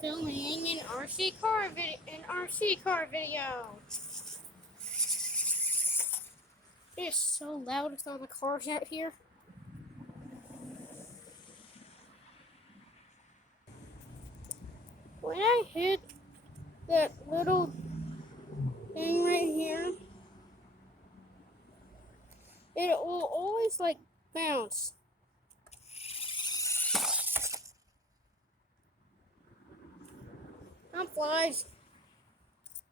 filming an RC car video. It's so loud with all the cars out here. When I hit that little thing right here, it will always like bounce. Not flies.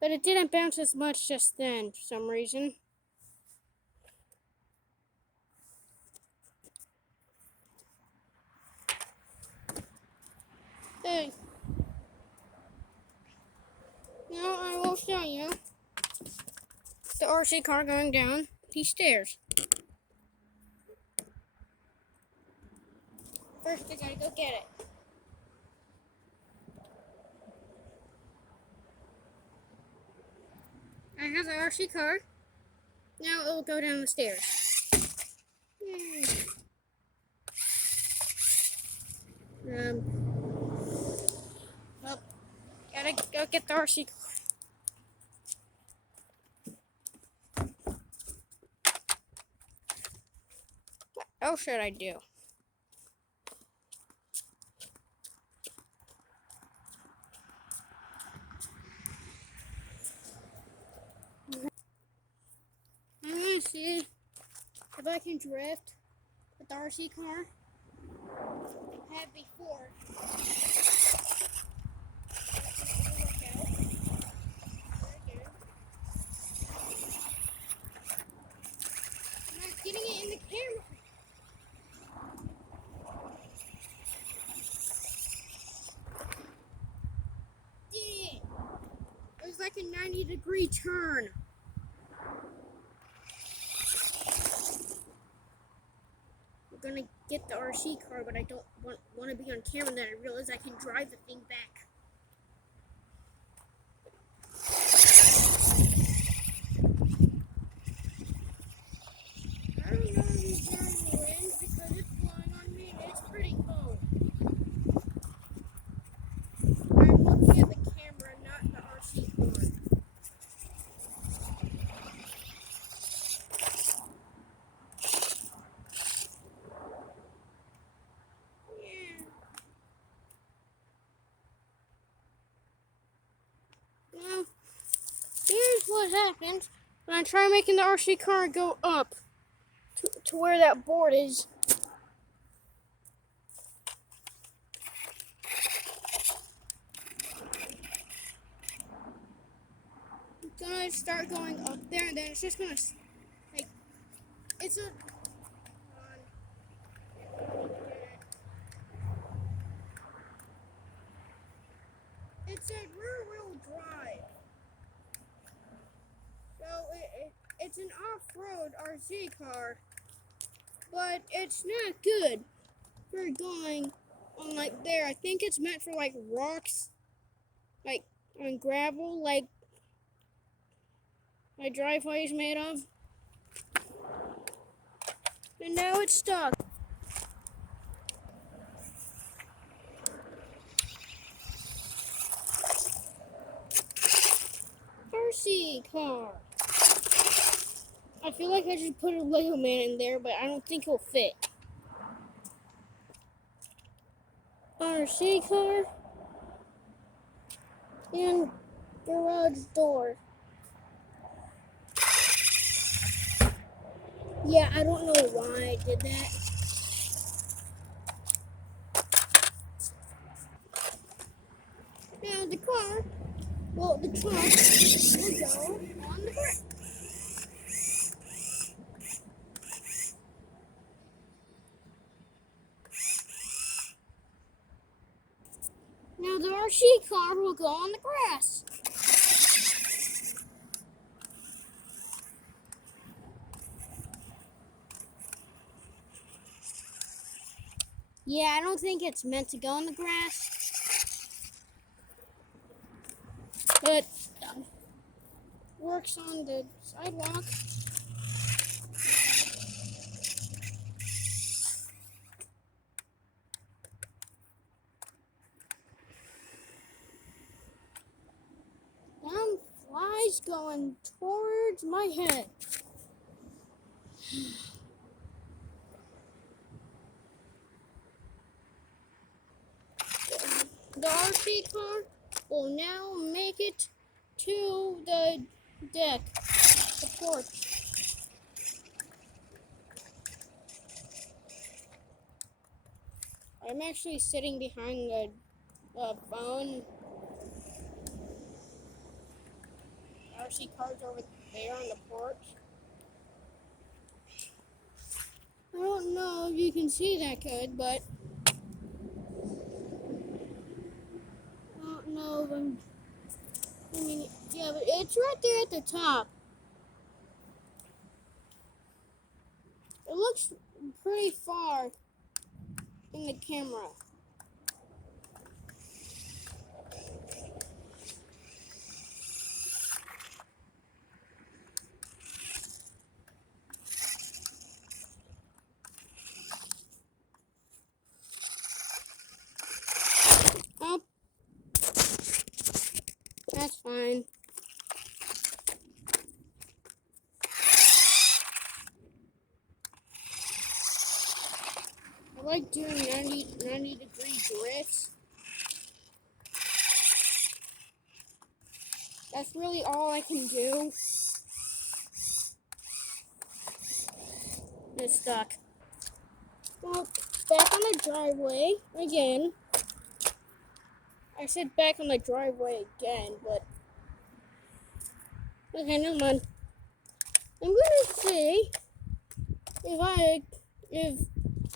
But it didn't bounce as much just then for some reason. Hey. Now I will show you the RC car going down these stairs. First I gotta go get it. I have the RC car. Now it will go down the stairs. Yay. Well, gotta go get the RC car. What else should I do? I'm gonna see if I can drift with the RC car. I had before. I'm not getting it in the camera. Did it? It was like a 90-degree turn. I'm gonna get the RC car, but I don't want to be on camera. Then I realize I can drive the thing back. I don't know if he's getting the wind because it's blowing on me and it's pretty cold. I'm looking at the camera, not the RC car. Now, here's what happens when I try making the RC car go up to where that board is. It's gonna start going up there, and then it's just gonna, like, it's a, it's a rear-wheel drive. So it's an off-road RC car, but it's not good for going on like there. I think it's meant for like rocks, like on gravel, like my driveway is made of. And now it's stuck. RC car. I feel like I should put a Lego man in there, but I don't think he'll fit. RC car and garage door. Yeah, I don't know why I did that. Now the car, well, the truck will go on the grass. Now the RC car will go on the grass. Yeah, I don't think it's meant to go on the grass. But works on the sidewalk. going towards my head. The RC car will now make it to the deck, the porch. I'm actually sitting behind the phone. RC car's over there on the porch. I don't know if you can see that good, but I don't know if yeah, but it's right there at the top. It looks pretty far in the camera. Oh, that's fine. I like doing 90-degree drifts. That's really all I can do. It's stuck. Well, back on the driveway again. I said back on the driveway again, but okay, never mind. I'm gonna see if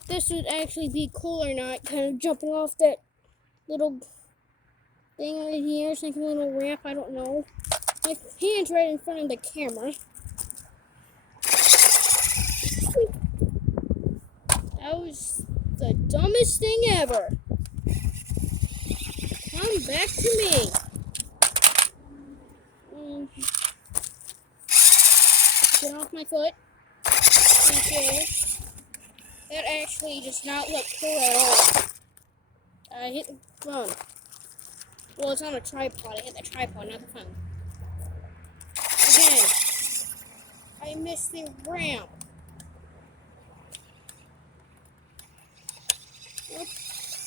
this would actually be cool or not. Kind of jumping off that little thing right here. It's like a little ramp. I don't know. My hand's right in front of the camera. That was the dumbest thing ever. Come back to me. Get off my foot. Thank you. That actually does not look cool at all. I hit the phone. Well, it's on a tripod. I hit the tripod, not the phone. Again, I missed the ramp.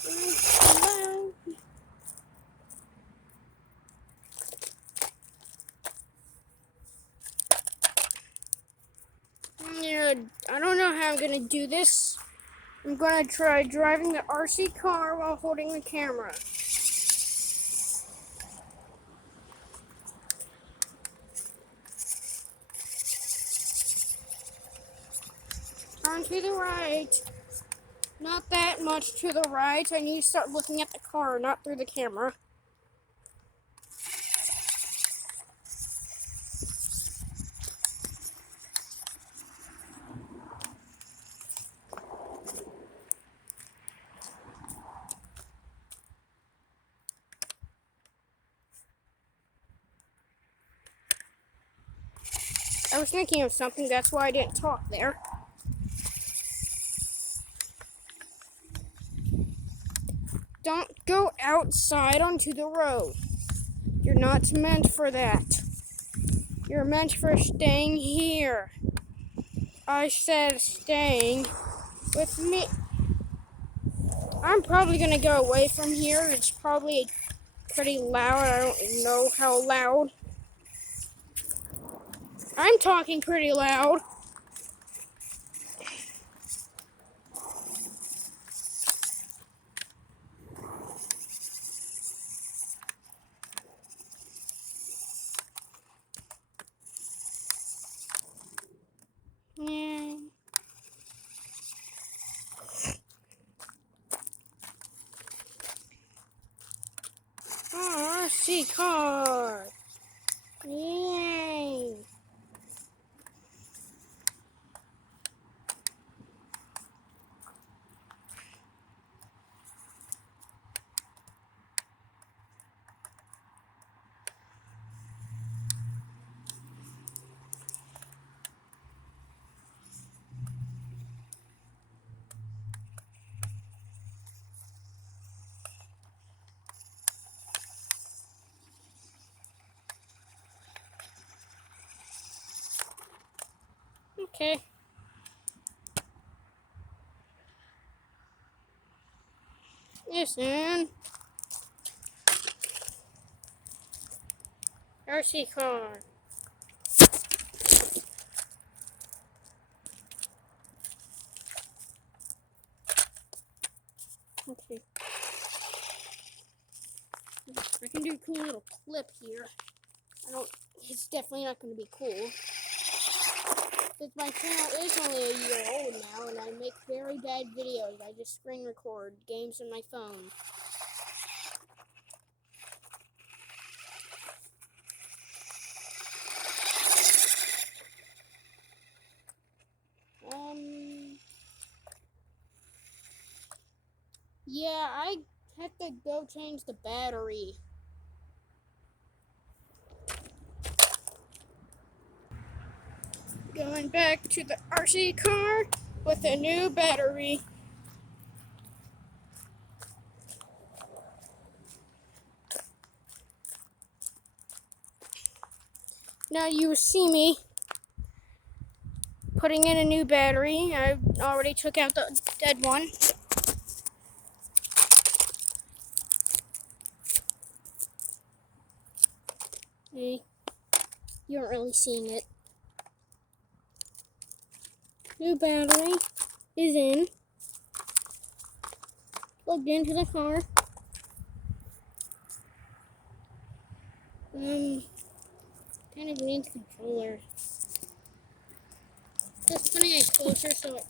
Hello. Yeah, I don't know how I'm gonna do this. I'm gonna try driving the RC car while holding the camera. Turn to the right. Not that much to the right. I need to start looking at the car, not through the camera. I was thinking of something, that's why I didn't talk there. Don't go outside onto the road. You're not meant for that. You're meant for staying here. I said staying with me. I'm probably gonna go away from here. It's probably pretty loud. I don't know how loud. I'm talking pretty loud. Yeah. Oh, RC car. Yay. Okay. Listen. RC car. Okay. I can do a cool little clip here. It's definitely not going to be cool. Since my channel is only a year old now and I make very bad videos, I just screen record games on my phone. Yeah, I have to go change the battery. Going back to the RC car with a new battery. Now you see me putting in a new battery. I already took out the dead one. Hey, you aren't really seeing it. New battery is in. Plugged into the car. Kind of needs controller. Just putting it closer so it.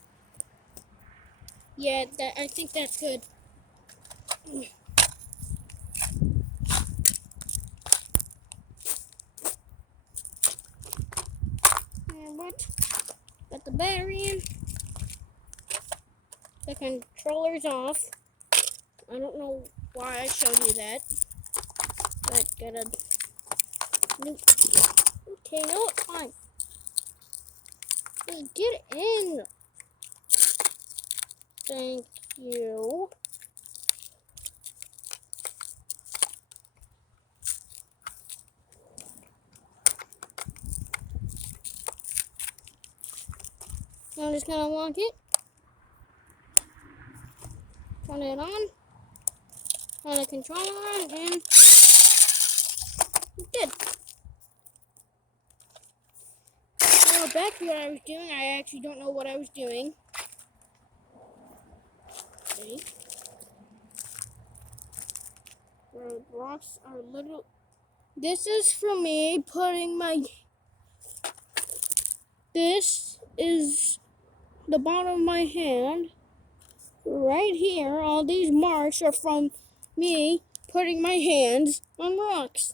Yeah, I think that's good. And what? Got the battery in. The controller's off. I don't know why I showed you that. But gotta. Okay, no, it's fine. Hey, get in. Thank you. I'm just gonna lock it. Turn it on. Turn the controller on, and good. Now back to what I was doing. I actually don't know what I was doing. Okay. The rocks are little. This is for me putting my. This is the bottom of my hand. Right here, all these marks are from me putting my hands on rocks.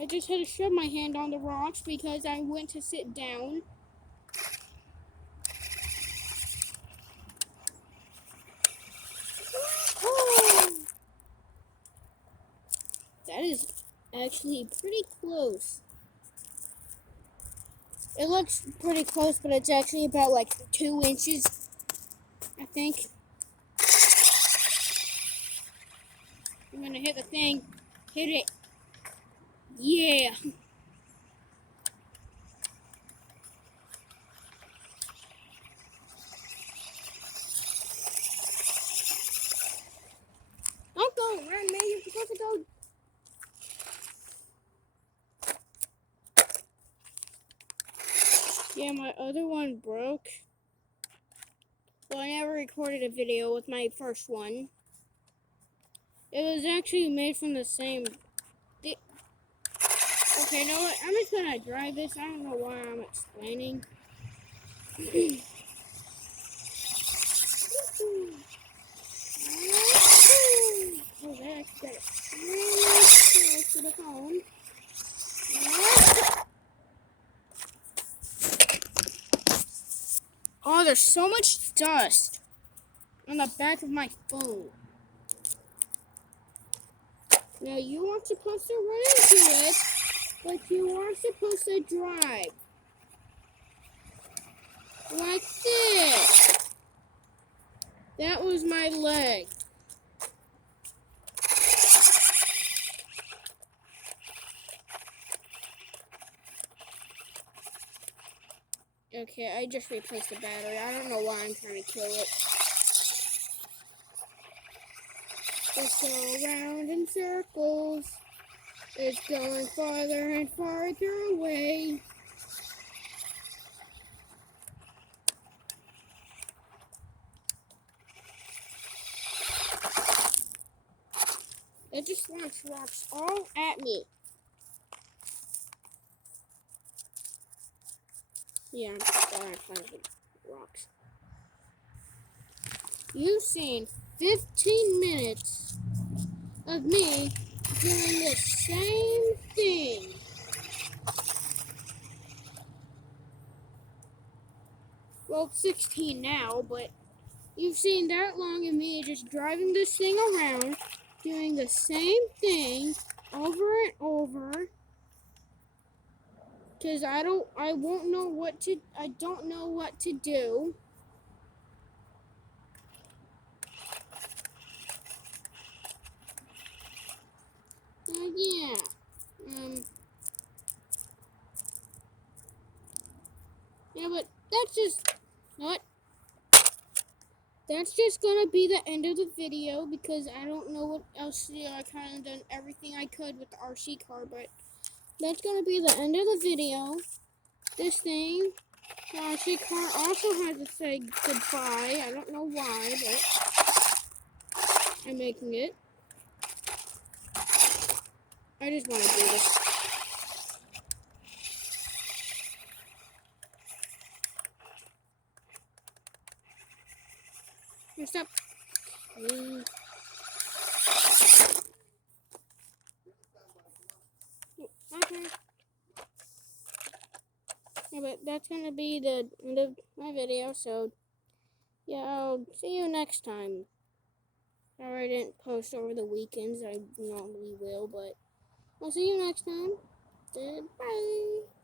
I just had to shove my hand on the rocks because I went to sit down. Oh, that is actually pretty close. It looks pretty close, but it's actually about like 2 inches, I think. I'm gonna hit the thing. Hit it. Yeah. Don't go around me. You're supposed to go. Yeah, my other one broke. Well, I never recorded a video with my first one. It was actually made from the same. Okay, you know what? I'm just gonna drive this. I don't know why I'm explaining. Oh, there, I got it really close to the phone. Oh, there's so much dust on the back of my phone. Now, you aren't supposed to run into it, but you are supposed to drive. Like this. That was my leg. Okay, I just replaced the battery. I don't know why I'm trying to kill it. Just go around in circles. It's going farther and farther away. It just launched rocks all at me. Yeah, I'm sorry, I'm playing with rocks. You've seen 15 minutes of me doing the same thing. Well, 16 now, but you've seen that long of me just driving this thing around, doing the same thing over and over. Cause I don't know what to do. Yeah. Yeah, but that's just, you know what? That's just gonna be the end of the video because I don't know what else to do. I kind of done everything I could with the RC car, but that's gonna be the end of the video. This thing, the RC car also has to say goodbye. I don't know why, but I'm making it. I just want to do this. Stop. Okay. Yeah, but that's gonna be the end of my video, so yeah, I'll see you next time. Sorry I didn't post over the weekends, I normally will, but I'll see you next time. Goodbye.